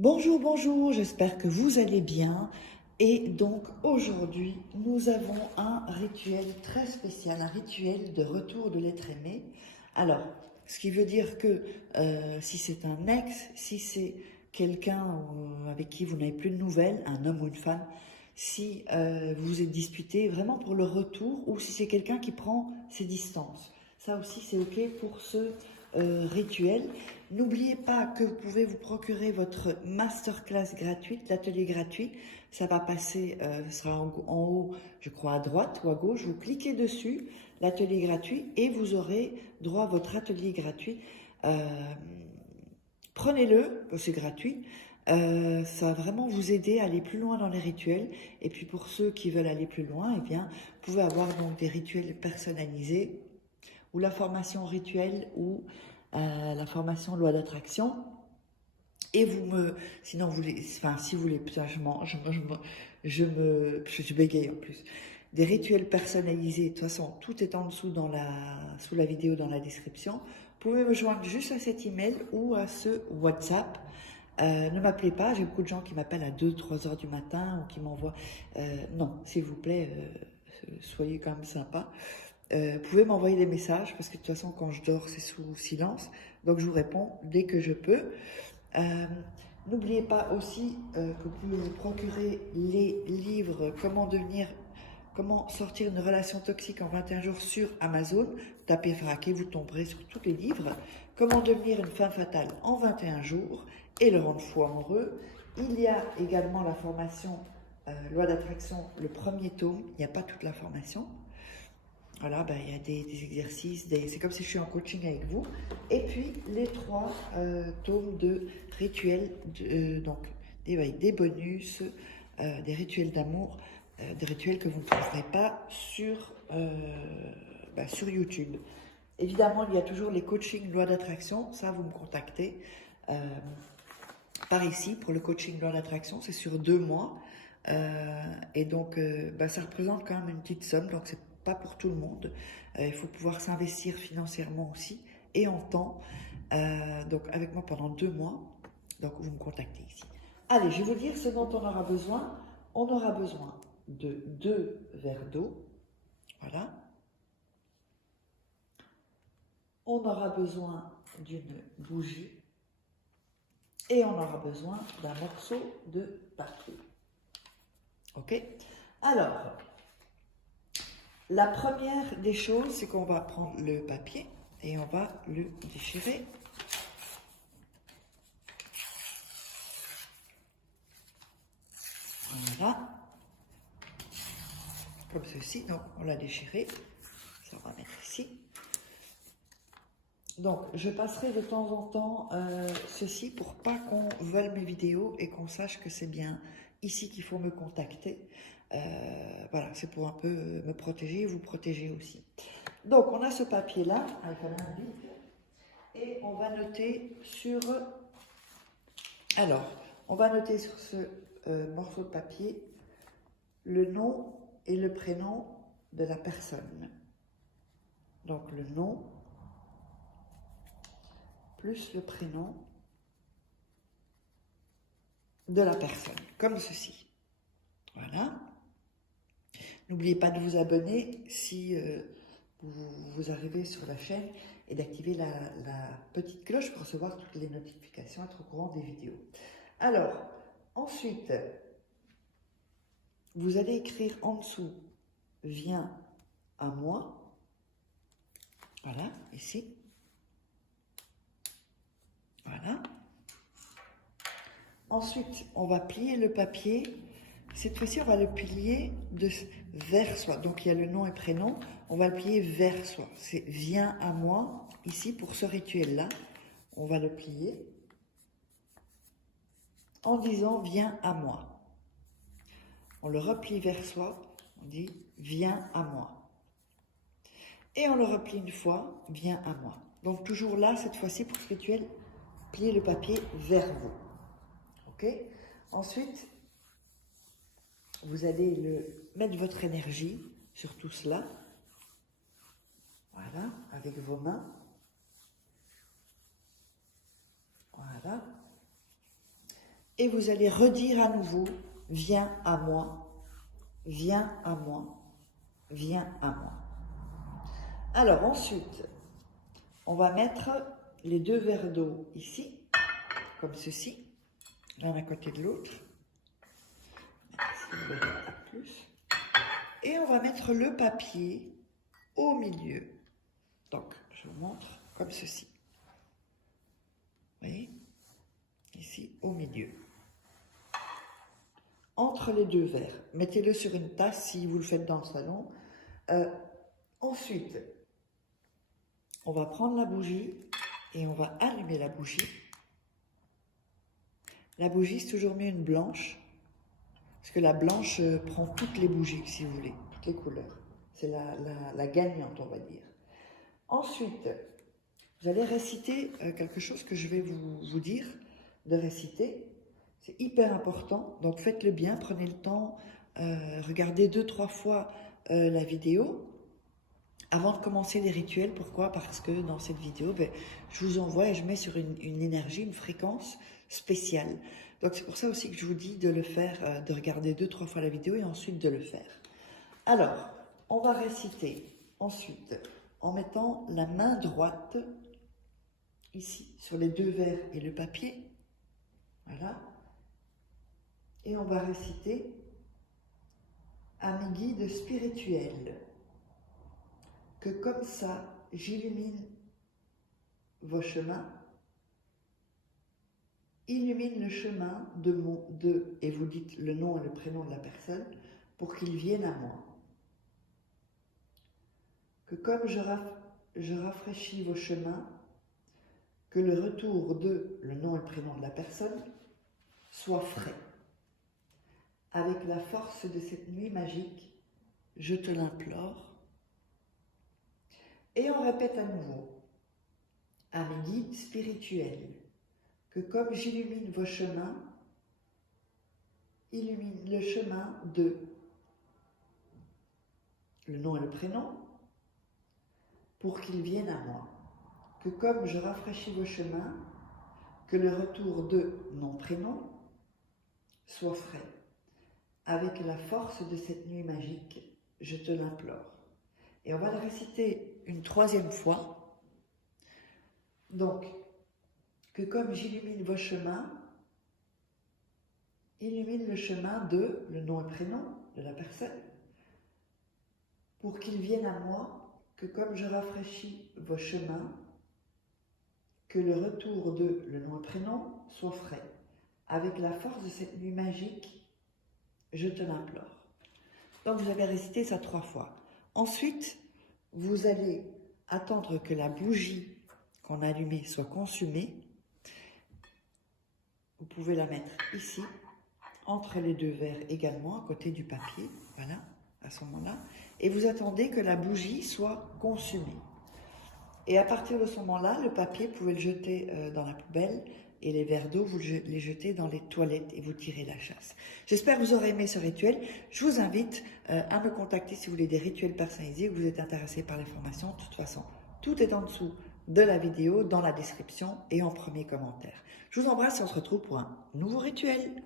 Bonjour, bonjour, j'espère que vous allez bien. Et donc aujourd'hui, nous avons un rituel très spécial, un rituel de retour de l'être aimé. Alors, ce qui veut dire que si c'est un ex, si c'est quelqu'un avec qui vous n'avez plus de nouvelles, un homme ou une femme, si vous vous êtes disputé vraiment pour le retour ou si c'est quelqu'un qui prend ses distances. Ça aussi, c'est OK pour ce rituel. N'oubliez pas que vous pouvez vous procurer votre masterclass gratuite, l'atelier gratuit. Ça va passer, ce sera en haut, je crois à droite ou à gauche. Vous cliquez dessus, l'atelier gratuit, et vous aurez droit à votre atelier gratuit. Prenez-le, c'est gratuit. Ça va vraiment vous aider à aller plus loin dans les rituels. Et puis pour ceux qui veulent aller plus loin, eh bien, vous pouvez avoir donc des rituels personnalisés ou la formation rituelle ou la formation loi d'attraction. Et sinon vous voulez, enfin si vous voulez, putain, je bégaye en plus. Des rituels personnalisés, de toute façon, tout est en dessous sous la vidéo dans la description. Vous pouvez me joindre juste à cet email ou à ce WhatsApp. Ne m'appelez pas, j'ai beaucoup de gens qui m'appellent à 2-3 heures du matin ou qui m'envoient. Non, s'il vous plaît, soyez quand même sympa. Vous pouvez m'envoyer des messages parce que de toute façon, quand je dors, c'est sous silence. Donc, je vous réponds dès que je peux. N'oubliez pas aussi que vous pouvez vous procurer les livres Comment sortir une relation toxique en 21 jours sur Amazon. Tapez Frac et vous tomberez sur tous les livres. Comment devenir une femme fatale en 21 jours et le rendre fou amoureux. Il y a également la formation Loi d'attraction, le premier tome. Il n'y a pas toute la formation. Voilà, ben, il y a des exercices, c'est comme si je suis en coaching avec vous. Et puis, les 3 tomes de rituels, donc des bonus, des rituels d'amour, des rituels que vous ne trouverez pas sur YouTube. Évidemment, il y a toujours les coachings loi d'attraction, ça vous me contactez par ici pour le coaching loi d'attraction, c'est sur 2 mois. Et donc, ça représente quand même une petite somme, donc c'est pas pour tout le monde. Il faut pouvoir s'investir financièrement aussi et en temps. Donc, avec moi pendant 2 mois. Donc, vous me contactez ici. Allez, je vais vous dire ce dont on aura besoin. On aura besoin de 2 verres d'eau. Voilà. On aura besoin d'une bougie. Et on aura besoin d'un morceau de papier. Ok? Alors, la première des choses, c'est qu'on va prendre le papier et on va le déchirer. Voilà. Comme ceci. Donc, on l'a déchiré. Ça, on va mettre ici. Donc, je passerai de temps en temps ceci pour pas qu'on vole mes vidéos et qu'on sache que c'est bien ici qu'il faut me contacter. Voilà, c'est pour un peu me protéger et vous protéger aussi. Donc, on a ce papier-là, avec un indice, et on va noter sur... Alors, on va noter sur ce morceau de papier le nom et le prénom de la personne. Donc, le nom plus le prénom de la personne, comme ceci. Voilà. N'oubliez pas de vous abonner si vous arrivez sur la chaîne et d'activer la petite cloche pour recevoir toutes les notifications, être au courant des vidéos. Alors, ensuite, vous allez écrire en dessous « Viens à moi ». Voilà, ici. Voilà. Ensuite, on va plier le papier. Cette fois-ci, on va le plier vers soi. Donc, il y a le nom et prénom. On va le plier vers soi. C'est « Viens à moi ». Ici, pour ce rituel-là, on va le plier en disant « Viens à moi ». On le replie vers soi. On dit « Viens à moi ». Et on le replie une fois « Viens à moi ». Donc, toujours là, cette fois-ci, pour ce rituel, pliez le papier vers vous. OK ? Ensuite, vous allez mettre votre énergie sur tout cela. Voilà, avec vos mains. Voilà. et vous allez redire à nouveau, viens à moi, viens à moi, viens à moi. Alors ensuite, on va mettre les 2 verres d'eau ici, comme ceci, l'un à côté de l'autre. Et on va mettre le papier au milieu. Donc, je vous montre comme ceci. Vous voyez? Ici, au milieu. Entre les 2 verres. Mettez-le sur une tasse si vous le faites dans le salon. Ensuite, on va prendre la bougie et on va allumer la bougie. La bougie, c'est toujours mieux une blanche, parce que la blanche prend toutes les bougies, si vous voulez, toutes les couleurs. C'est la gagnante, on va dire. Ensuite, vous allez réciter quelque chose que je vais vous dire de réciter. C'est hyper important, donc faites-le bien, prenez le temps, regardez 2-3 fois la vidéo avant de commencer les rituels. Pourquoi? Parce que dans cette vidéo, je vous envoie et je mets sur une énergie, une fréquence spéciale. Donc c'est pour ça aussi que je vous dis de le faire, de regarder 2-3 fois la vidéo et ensuite de le faire. Alors, on va réciter ensuite en mettant la main droite ici sur les 2 verres et le papier. Voilà. Et on va réciter à mes guides spirituels que comme ça j'illumine vos chemins, illumine le chemin et vous dites le nom et le prénom de la personne pour qu'il vienne à moi. Que comme je rafraîchis vos chemins, que le retour le nom et le prénom de la personne soit frais. Avec la force de cette nuit magique, je te l'implore. Et on répète à nouveau, à mes guides spirituels, que comme j'illumine vos chemins, illumine le chemin le nom et le prénom, pour qu'ils viennent à moi. Que comme je rafraîchis vos chemins, que le retour nom, prénom, soit frais. Avec la force de cette nuit magique, je te l'implore. Et on va le réciter une 3e fois. Donc, que comme j'illumine vos chemins, illumine le chemin le nom et prénom de la personne, pour qu'il vienne à moi, que comme je rafraîchis vos chemins, que le retour le nom et prénom soit frais. Avec la force de cette nuit magique, je te l'implore. Donc vous avez récité ça 3 fois. Ensuite, vous allez attendre que la bougie qu'on a allumée soit consumée. Vous pouvez la mettre ici, entre les 2 verres également, à côté du papier, voilà, à ce moment-là. Et vous attendez que la bougie soit consumée. Et à partir de ce moment-là, le papier, vous pouvez le jeter dans la poubelle, et les verres d'eau, vous les jetez dans les toilettes et vous tirez la chasse. J'espère que vous aurez aimé ce rituel. Je vous invite à me contacter si vous voulez des rituels personnalisés ou que vous êtes intéressé par les formations. De toute façon, tout est en dessous de la vidéo, dans la description et en premier commentaire. Je vous embrasse et on se retrouve pour un nouveau rituel.